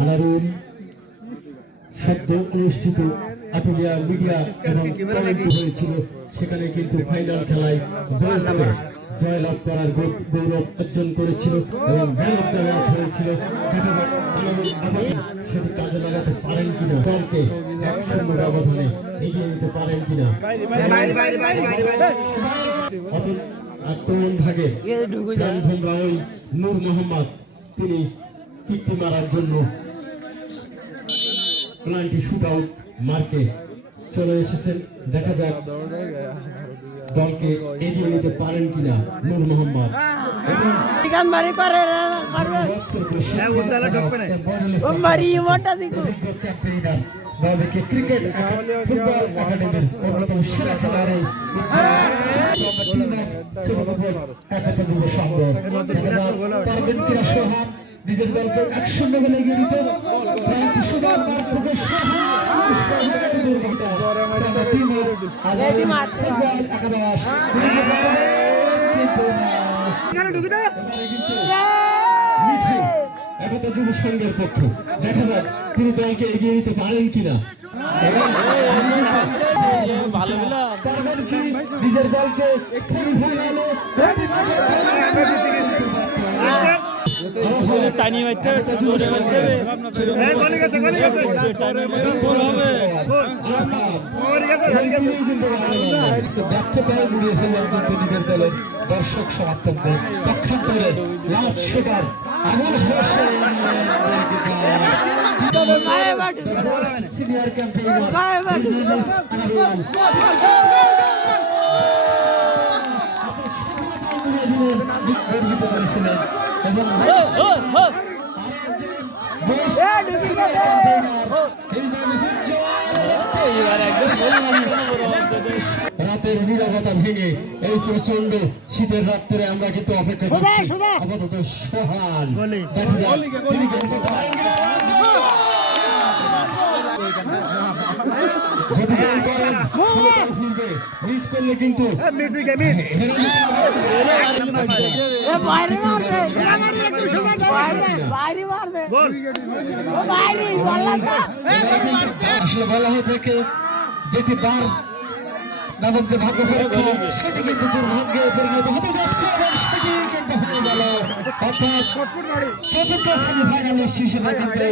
আনারুল শব্দ অনুষ্ঠিত আটুলিয়া মিডিয়া এবং টরন্টো হয়েছিল। সেখানে কিন্তু ফাইনাল খেলায় জয়লাভ করার গৌরব অর্জন করেছিল এবং ম্যান অফ দ্য ম্যাচ হয়েছিল। সেটি কাজে লাগাতে পারেন কিনা, দলকে 1-0 ব্যবধানে এগিয়ে নিতে পারেন কিনা। আক্রমণ ভাগে নূর মোহাম্মদ তিনি কিকটি মারার জন্য প্লান্টি শুট আউট মার্কে চলে এসেছেন। দেখা যাক দলকে এগিয়ে নিতে পারেন কিনা নূর মোহাম্মদ। ক্রিকেট ফুটবল একাডেমির অন্যতম সেরা খেলোয়াড় নিজের দলকে 1-0 গোলে এগিয়ে দিতে যুব সংঘের পক্ষে দেখা যাক তিনি দলকে এগিয়ে নিতে পারেন কিনা, নিজের দলকে সেমিফাইনালে নিজের দলের দর্শক সমর্থকদের পক্ষান্তরে লাস্ট শুটার সিনিয়র ক্যাম্পেইনার করেছিলেন এবং রাতের নীরবতা ভেঙে এই প্রচন্ড শীতের রাত্রে আমরা কিন্তু অপেক্ষা করছি আপাতত সোহান দেখা যাক তিনি যদি গোল করেন ফিরবে, মিস করলে কিন্তু আসলে বলা হয়ে থাকে যেটি বার নামক যে ভাগ্য পরীক্ষা সেটি কিন্তু দুর্ভাগ্যে পরিণত হতে যাচ্ছে এবং সেটি কিন্তু হয়ে গেল। অর্থাৎ চতুর্থ সেমিফাইনালিস্ট হিসেবে কিন্তু